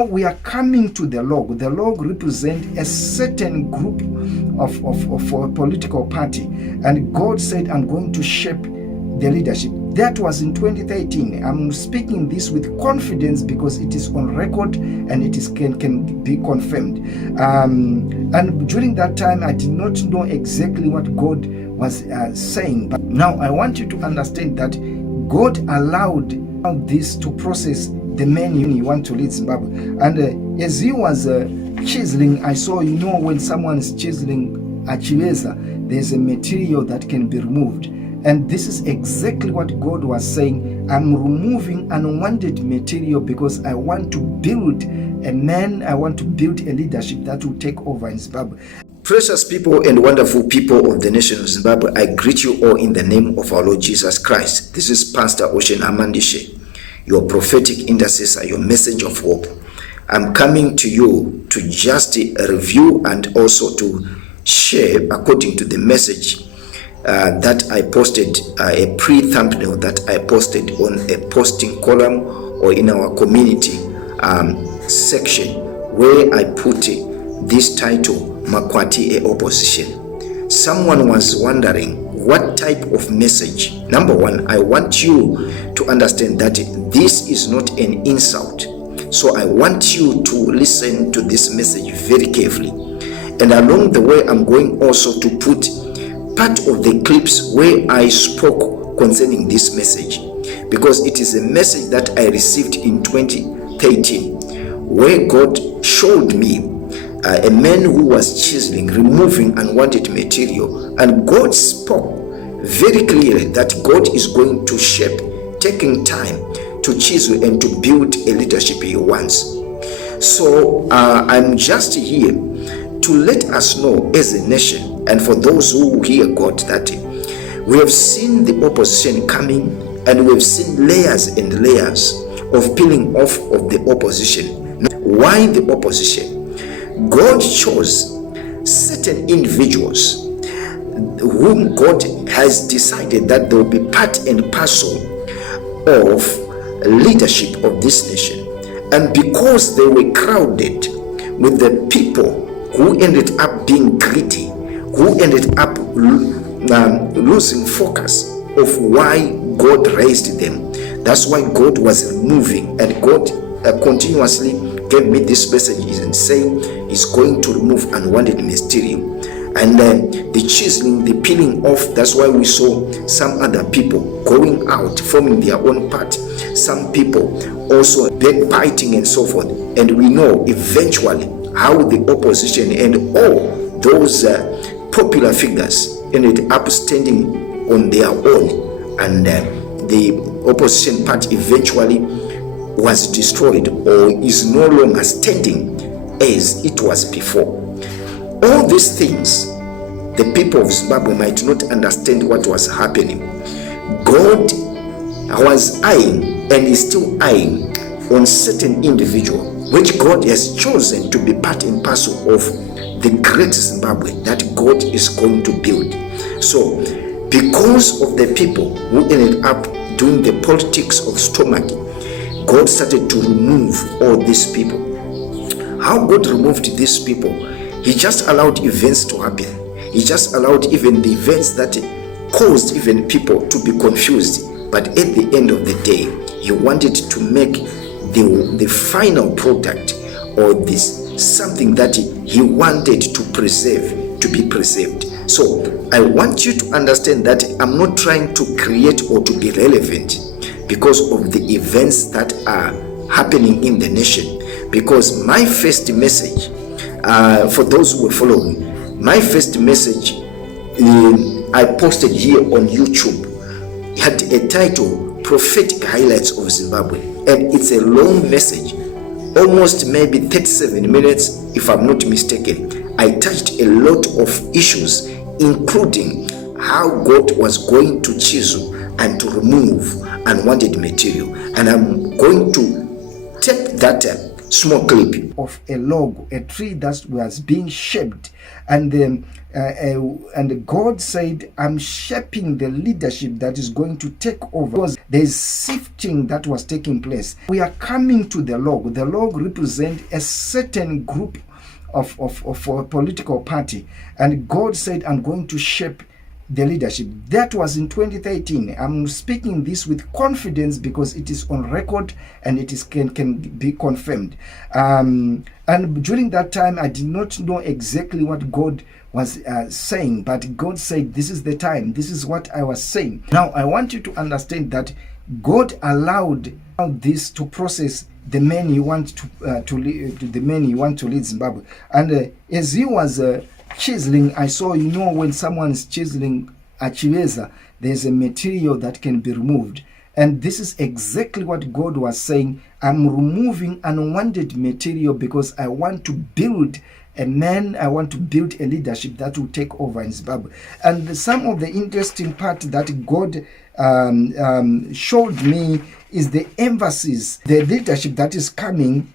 Now we are coming to the log. The log represents a certain group of a political party. And God said, I'm going to shape the leadership. That was in 2013. I'm speaking this with confidence because it is on record and it is can be confirmed. And during that time, I did not know exactly what God was saying. But now I want you to understand that God allowed this to process the man you want to lead Zimbabwe. And as he was chiseling, I saw, when someone is chiseling a chiveza, there's a material that can be removed. And this is exactly what God was saying. I'm removing unwanted material because I want to build a man, I want to build a leadership that will take over in Zimbabwe. Precious people and wonderful people of the nation of Zimbabwe, I greet you all in the name of our Lord Jesus Christ. This is Pastor OceanHamandishe, your prophetic intercessor, your message of hope. I'm coming to you to just review and also to share according to the message that I posted, a pre-thumbnail that I posted on a posting column or in our community section, where I put this title, Makwati Opposition. Someone was wondering what type of message. Number one, I want you to understand that this is not an insult. So I want you to listen to this message very carefully. And along the way, I'm going also to put part of the clips where I spoke concerning this message, because it is a message that I received in 2013, where God showed me a man who was chiseling, removing unwanted material, and God spoke very clearly that God is going to shape, taking time to chisel and to build a leadership he wants. So I'm just here to let us know as a nation, and for those who hear God, that we have seen the opposition coming, and we have seen layers and layers of peeling off of the opposition. Why the opposition? God chose certain individuals whom God has decided that they will be part and parcel of leadership of this nation. And because they were crowded with the people who ended up being greedy, who ended up losing focus of why God raised them. That's why God was removing, and God continuously gave me this message and saying He's going to remove unwanted material. And the chiseling, the peeling off, that's why we saw some other people going out, forming their own part. Some people also backbiting and so forth. And we know eventually how the opposition and all those popular figures ended up standing on their own, and the opposition party eventually was destroyed or is no longer standing as it was before. All these things, the people of Zimbabwe might not understand what was happening. God was eyeing and is still eyeing on certain individual, which God has chosen to be part and parcel of the great Zimbabwe that God is going to build. So, because of the people who ended up doing the politics of stomach, God started to remove all these people. How God removed these people? He just allowed events to happen. He just allowed even the events that caused even people to be confused. But at the end of the day, He wanted to make the final product, or this something that He wanted to preserve, to be preserved. So I want you to understand that I'm not trying to create or to be relevant because of the events that are happening in the nation. Because my first message, for those who were following, my first message I posted here on YouTube had a title, Prophetic Highlights of Zimbabwe, and it's a long message, almost maybe 37 minutes if I'm not mistaken. I touched a lot of issues, including how God was going to chisel and to remove unwanted material. And I'm going to take that small clip of a log, a tree that was being shaped, and God said, I'm shaping the leadership that is going to take over, because there's sifting that was taking place. We are coming to the log. The log represents a certain group of a political party, and God said, I'm going to shape the leadership. That was in 2013. I'm speaking this with confidence because it is on record and it is can be confirmed. And during that time, I did not know exactly what God was saying, but God said, this is the time. This is what I was saying. Now, I want you to understand that God allowed this to process the men he wants to lead Zimbabwe. And as he was chiseling, I saw, when someone is chiseling a chiveza, there's a material that can be removed. And this is exactly what God was saying. I'm removing unwanted material because I want to build a man, I want to build a leadership that will take over in Zimbabwe. And some of the interesting part that God showed me is the emphasis. The leadership that is coming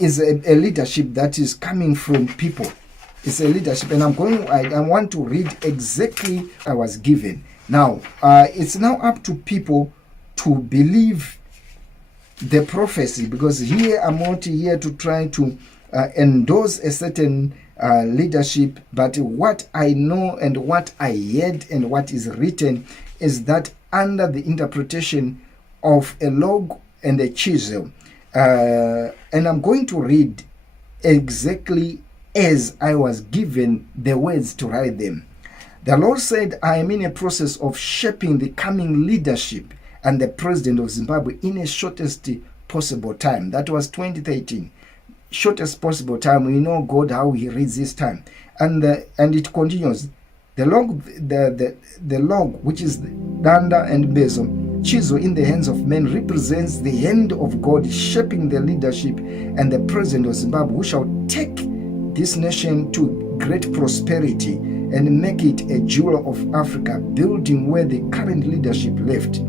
is a leadership that is coming from people. It's a leadership, and I want to read exactly I was given. Now, it's now up to people to believe the prophecy, because here I'm not here to try to endorse a certain leadership, but what I know and what I heard and what is written is that under the interpretation of a log and a chisel, and I'm going to read exactly as I was given the words to write them. The Lord said, I am in a process of shaping the coming leadership and the president of Zimbabwe in a shortest possible time. That was 2013. Shortest possible time. We know God how he reads this time. And it continues. The log, which is danda and besom, chisel in the hands of men, represents the hand of God shaping the leadership and the president of Zimbabwe, who shall take this nation to great prosperity and make it a jewel of Africa, building where the current leadership left.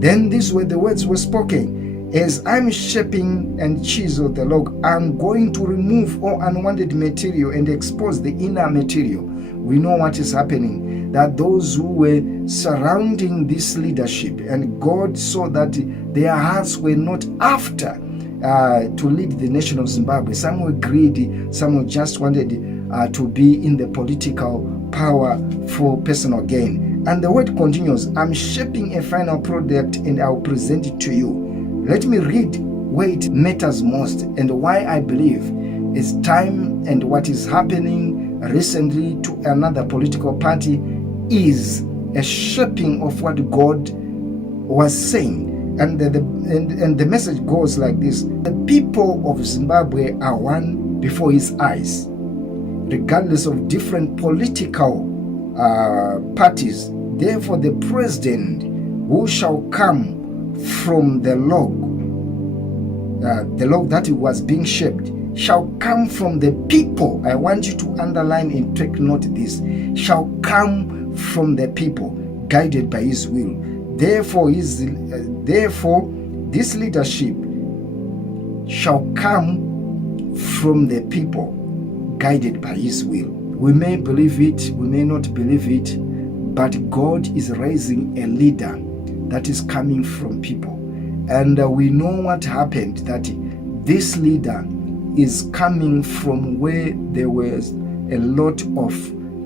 Then these were the words were spoken. As I'm shaping and chisel the log, I'm going to remove all unwanted material and expose the inner material. We know what is happening, that those who were surrounding this leadership, and God saw that their hearts were not after to lead the nation of Zimbabwe. Some were greedy, some just wanted to be in the political power for personal gain. And the word continues, I'm shaping a final product and I'll present it to you. Let me read where it matters most and why I believe it's time, and what is happening recently to another political party is a shaping of what God was saying. And the message goes like this: the people of Zimbabwe are one before his eyes, regardless of different political parties. Therefore, the president who shall come from the log that was being shaped, shall come from the people. I want you to underline and take note of this. Shall come from the people, guided by his will. Therefore, this leadership shall come from the people, guided by his will. We may believe it, we may not believe it, but God is raising a leader that is coming from people. And we know what happened, that this leader is coming from where there was a lot of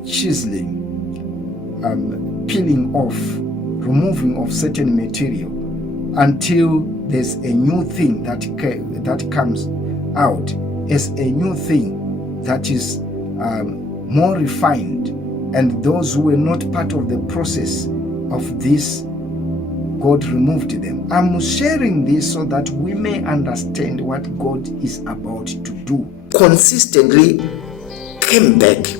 chiseling, peeling off, removing of certain material, until there's a new thing that comes out as a new thing that is more refined. And those who were not part of the process of this, God removed them. I'm sharing this so that we may understand what God is about to do. Consistently came back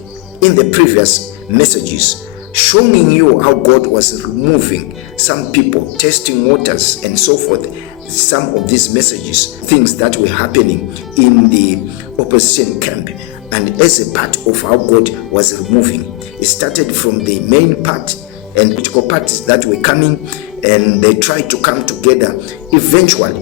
in the previous messages, showing you how God was removing some people, testing waters and so forth. Some of these messages, things that were happening in the opposition camp, and as a part of how God was removing. It started from the main part and political parties that were coming, and they tried to come together. Eventually,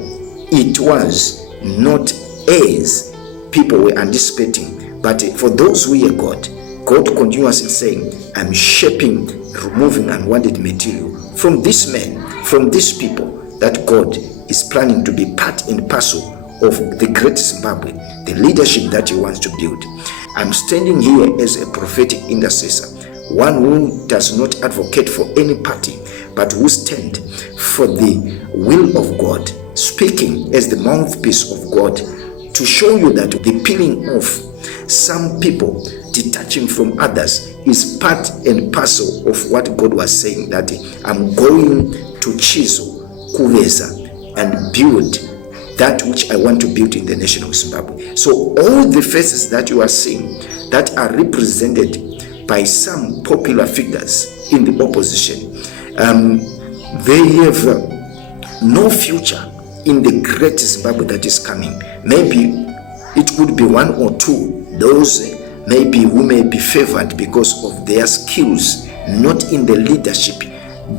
it was not as people were anticipating. But for those who hear God, God continuously saying, I'm shaping, removing unwanted material from this man, from these people, that God is planning to be part and parcel of the great Zimbabwe, the leadership that he wants to build. I'm standing here as a prophetic intercessor, one who does not advocate for any party, but who stand for the will of God, speaking as the mouthpiece of God, to show you that the peeling off some people, detaching from others, is part and parcel of what God was saying, that I'm going to chisel, kuveza, and build that which I want to build in the nation of Zimbabwe. So all the faces that you are seeing that are represented by some popular figures in the opposition, they have no future in the great Zimbabwe that is coming. Maybe it could be one or two, those maybe who may be favored because of their skills, not in the leadership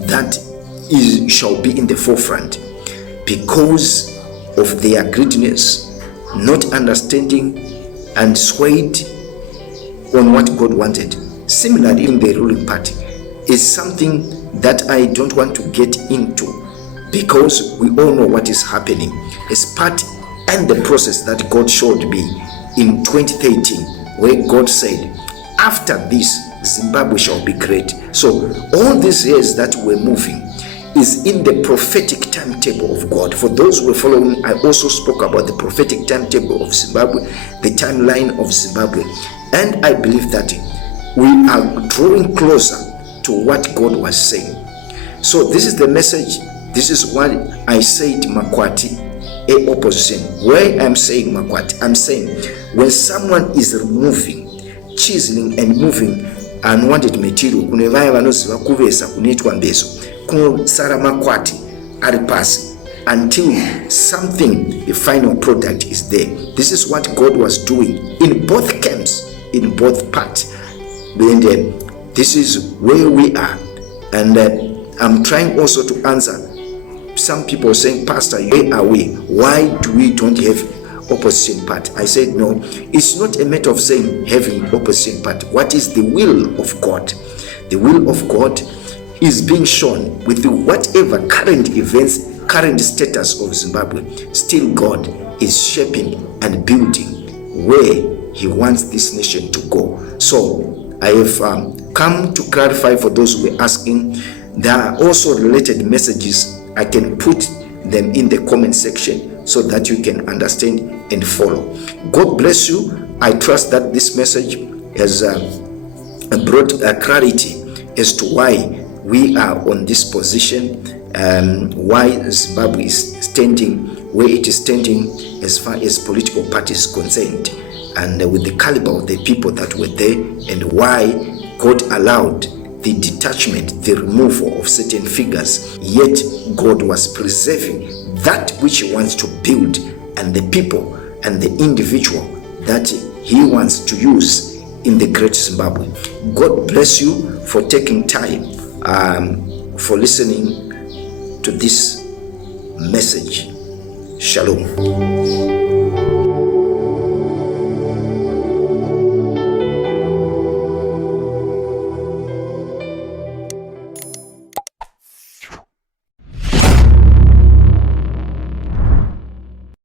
that shall be in the forefront, because of their greediness, not understanding, and swayed on what God wanted. Similarly, in the ruling party is something that I don't want to get into, because we all know what is happening as part and the process that God showed me in 2013, where God said, after this, Zimbabwe shall be great. So all these years that we're moving is in the prophetic timetable of God. For those who are following, I also spoke about the prophetic timetable of Zimbabwe, the timeline of Zimbabwe, and I believe that we are drawing closer to what God was saying. So this is the message. This is what I said, Makwati, a opposition. Where I'm saying Makwati, I'm saying when someone is removing, chiseling and moving unwanted material, kune vaya vanoziva kuvesa kunoitwa mbezo, kunosara Makwati ari pasi until something, the final product is there. This is what God was doing in both camps, in both parts. And this is where we are. And I'm trying also to answer some people saying, Pastor, where are we? Why do we don't have opposition part? I said, no, it's not a matter of saying having opposition part. What is the will of God? The will of God is being shown with whatever current events, current status of Zimbabwe. Still God is shaping and building where he wants this nation to go. So I have come to clarify for those who are asking. There are also related messages. I can put them in the comment section so that you can understand and follow. God bless you. I trust that this message has brought clarity as to why we are on this position, why Zimbabwe is standing where it is standing as far as political parties concerned, and with the caliber of the people that were there, and why God allowed the detachment, the removal of certain figures, yet God was preserving that which he wants to build, and the people and the individual that he wants to use in the great Zimbabwe. God bless you for taking time for listening to this message. Shalom.